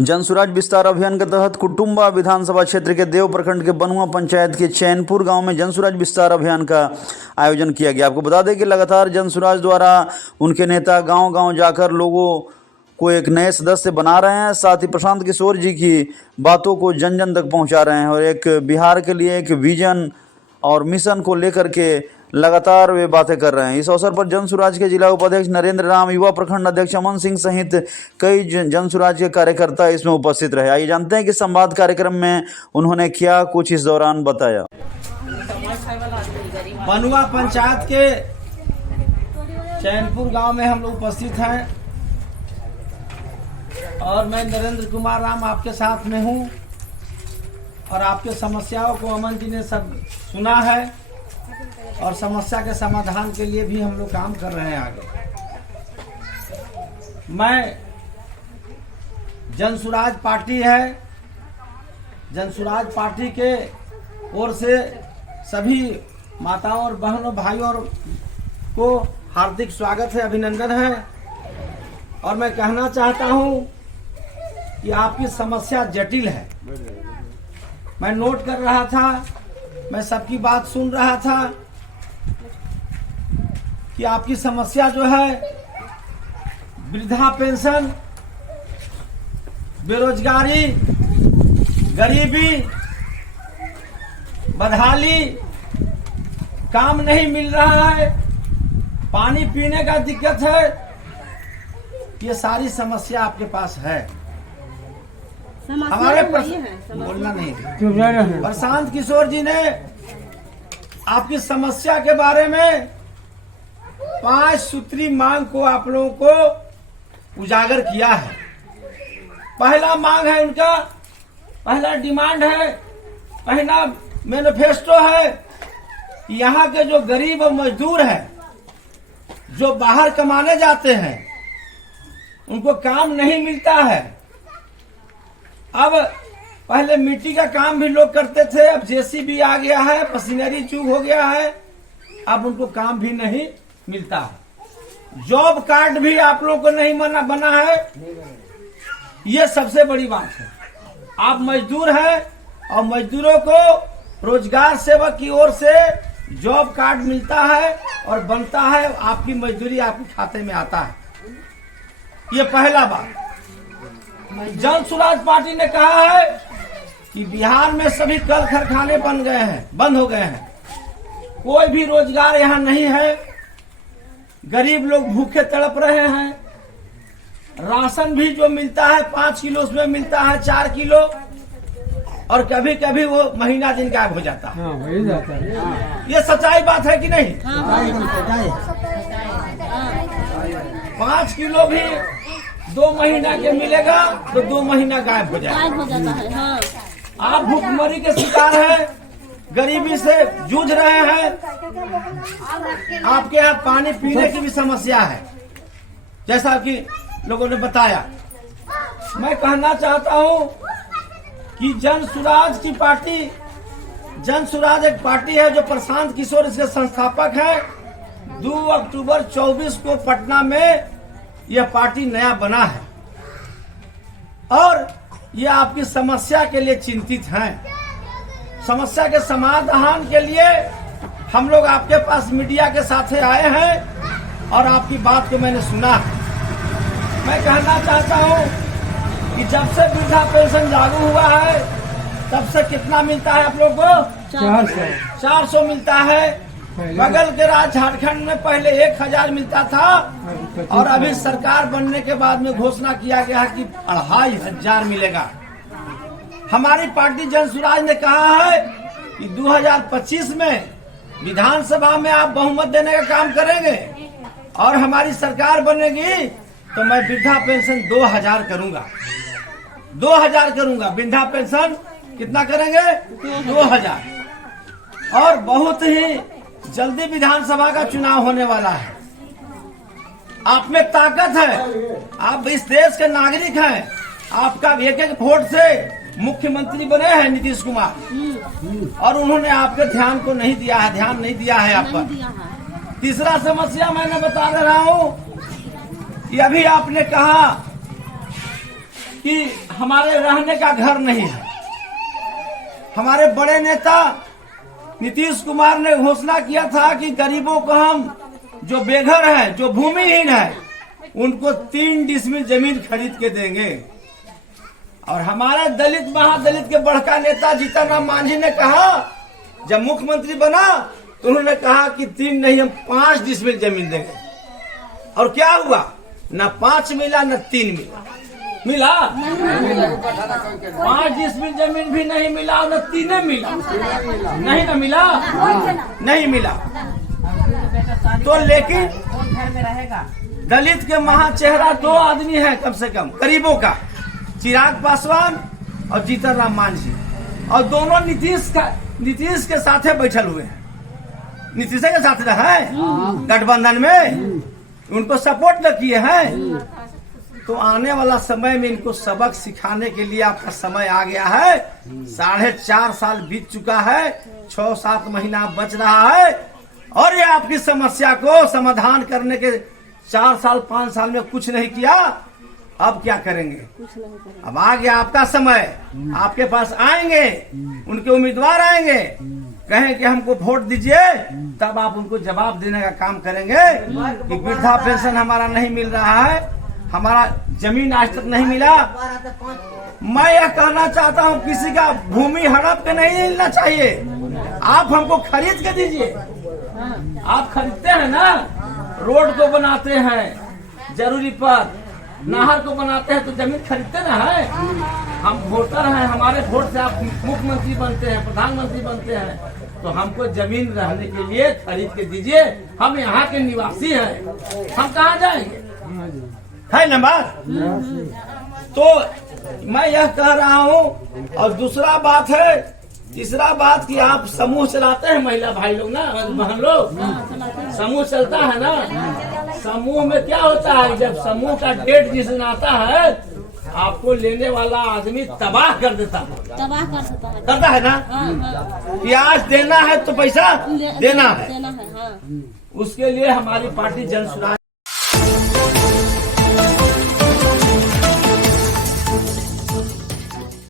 जनसुराज विस्तार अभियान के तहत कुटुम्बा विधानसभा क्षेत्र के देव प्रखंड के बनुआ पंचायत के चैनपुर गांव में जनसुराज विस्तार अभियान का आयोजन किया गया। आपको बता दें कि लगातार जनसुराज द्वारा उनके नेता गांव-गांव जाकर लोगों को एक नए सदस्य बना रहे हैं, साथ ही प्रशांत किशोर जी की बातों को जन जन तक पहुंचा रहे हैं और एक बिहार के लिए एक विजन और मिशन को लेकर के लगातार वे बातें कर रहे हैं। इस अवसर पर जनसुराज के जिला उपाध्यक्ष नरेंद्र राम, युवा प्रखंड अध्यक्ष अमन सिंह सहित कई जनसुराज के कार्यकर्ता इसमें उपस्थित रहे। आइए जानते हैं कि संवाद कार्यक्रम में उन्होंने क्या कुछ इस दौरान बताया। बनुआ पंचायत के चैनपुर गांव में हम लोग उपस्थित हैं और मैं नरेंद्र कुमार राम आपके साथ में हूं और आपके समस्याओं को अमन जी ने सब सुना है और समस्या के समाधान के लिए भी हम लोग काम कर रहे हैं आगे। मैं जनसुराज पार्टी है, जनसुराज पार्टी के ओर से सभी माताओं और बहनों भाइयों को हार्दिक स्वागत है, अभिनंदन है। और मैं कहना चाहता हूं कि आपकी समस्या जटिल है। मैं नोट कर रहा था, मैं सबकी बात सुन रहा था कि आपकी समस्या जो है वृद्धा पेंशन, बेरोजगारी, गरीबी, बदहाली, काम नहीं मिल रहा है, पानी पीने का दिक्कत है, ये सारी समस्या आपके पास है। हमारे बोलना नहीं, प्रशांत किशोर जी ने आपकी समस्या के बारे में 5 सूत्री मांग को आप लोगों को उजागर किया है। पहला मांग है उनका, पहला डिमांड है, पहला मैनिफेस्टो है, यहाँ के जो गरीब और मजदूर हैं, जो बाहर कमाने जाते हैं, उनको काम नहीं मिलता है। अब पहले मिट्टी का काम भी लोग करते थे, अब जेसीबी आ गया है, मशीनरी चूक हो गया है, अब उनको काम भी नहीं मिलता है। जॉब कार्ड भी आप लोगों को नहीं बना है, ये सबसे बड़ी बात है। आप मजदूर हैं और मजदूरों को रोजगार सेवक की ओर से जॉब कार्ड मिलता है और बनता है, आपकी मजदूरी आपके खाते में आता है। ये पहला बात। जनसुराज पार्टी ने कहा है कि बिहार में सभी कल कारखाने बंद हो गए हैं, कोई भी रोजगार यहाँ नहीं है, गरीब लोग भूखे तड़प रहे हैं। राशन भी जो मिलता है 5 किलो, उसमें मिलता है 4 किलो और कभी कभी वो महीना दिन गायब हो जाता है। ये सच्चाई बात है कि नहीं? 5 किलो भी 2 महीना के मिलेगा तो 2 महीना गायब हो जाता है। आप भूखमरी के शिकार हैं, गरीबी से जूझ रहे हैं, आपके यहाँ पानी पीने की भी समस्या है, जैसा कि लोगों ने बताया। मैं कहना चाहता हूँ कि जनसुराज की पार्टी, जनसुराज एक पार्टी है जो प्रशांत किशोर इसके संस्थापक हैं। 2 अक्टूबर 24 को पटना में यह पार्टी नया बना है और ये आपकी समस्या के लिए चिंतित हैं। समस्या के समाधान के लिए हम लोग आपके पास मीडिया के साथ आए हैं और आपकी बात को मैंने सुना है। मैं कहना चाहता हूं कि जब से वृद्धा पेंशन लागू हुआ है तब से कितना मिलता है आप लोग को? 400 मिलता है। बगल के राज्य झारखंड में पहले 1000 मिलता था और अभी सरकार बनने के बाद में घोषणा किया गया है कि 2500 मिलेगा। हमारी पार्टी जनसुराज ने कहा है कि 2025 में विधानसभा में आप बहुमत देने का काम करेंगे और हमारी सरकार बनेगी तो मैं वृद्धा पेंशन 2000 करूंगा। 2000 करूंगा। वृद्धा पेंशन कितना करेंगे? 2000। और बहुत ही जल्दी विधानसभा का चुनाव होने वाला है। आप में ताकत है, आप इस देश के नागरिक हैं, आपका एक वोट से मुख्यमंत्री बने हैं नीतीश कुमार और उन्होंने आपके ध्यान को नहीं दिया है, ध्यान नहीं दिया है आप पर। तीसरा समस्या मैंने बता दे रहा हूं कि अभी आपने कहा कि हमारे रहने का घर नहीं है। हमारे बड़े नेता नीतीश कुमार ने घोषणा किया था कि गरीबों को हम जो बेघर है, जो भूमिहीन है, उनको 3 डिसमिल जमीन खरीद के देंगे। और हमारे दलित महादलित के बड़का नेता जीतन राम मांझी ने कहा, जब मुख्यमंत्री बना तो उन्होंने कहा कि 3 नहीं, हम 5 डिसमिल जमीन देंगे। और क्या हुआ? न 5 मिला न 3 मिला। 5 डिसमिल जमीन भी नहीं मिला और न 3 मिला। नहीं ना मिला, नहीं मिला। तो लेकिन दलित के महाचेहरा 2 आदमी है कम से कम गरीबों का, चिराग पासवान और जीतन राम मांझी, और दोनों नीतीश के साथे बैठल हुए हैं। नीतीश के साथ है गठबंधन में, उनको सपोर्ट न किए हैं। तो आने वाला समय में इनको सबक सिखाने के लिए आपका समय आ गया है। 4.5 साल बीत चुका है, 6-7 महीना बच रहा है, और ये आपकी समस्या को समाधान करने के 4 साल 5 साल में कुछ नहीं किया। अब क्या करेंगे? अब आ गया आपका समय, आपके पास आएंगे, उनके उम्मीदवार आएंगे, कहें कि हमको वोट दीजिए, तब आप उनको जवाब देने का काम करेंगे कि वृद्धा पेंशन हमारा नहीं मिल रहा है, हमारा जमीन आज तक नहीं मिला। मैं यह कहना चाहता हूं, किसी का भूमि हड़प के नहीं मिलना चाहिए, आप हमको खरीद के दीजिए। आप खरीदते हैं ना, रोड को बनाते हैं, जरूरी पर नहर को बनाते हैं, तो जमीन खरीदते ना है। हम वोटर हैं, हमारे वोट से आप मुख्यमंत्री बनते हैं, प्रधानमंत्री बनते हैं, तो हमको जमीन रहने के लिए खरीद के दीजिए। हम यहाँ के निवासी हैं, हम कहाँ जाएंगे? है ना बात? तो मैं यह कह रहा हूँ। और दूसरा बात है, तीसरा बात कि आप समूह चलाते हैं, महिला भाई लोग ना, बहन लोग, समूह चलता है ना। समूह में क्या होता है, जब समूह का डेट जिस दिन आता है, आपको लेने वाला आदमी तबाह कर देता है, करता है ना। कि आज देना है तो पैसा देना है। उसके लिए हमारी पार्टी जन सुराज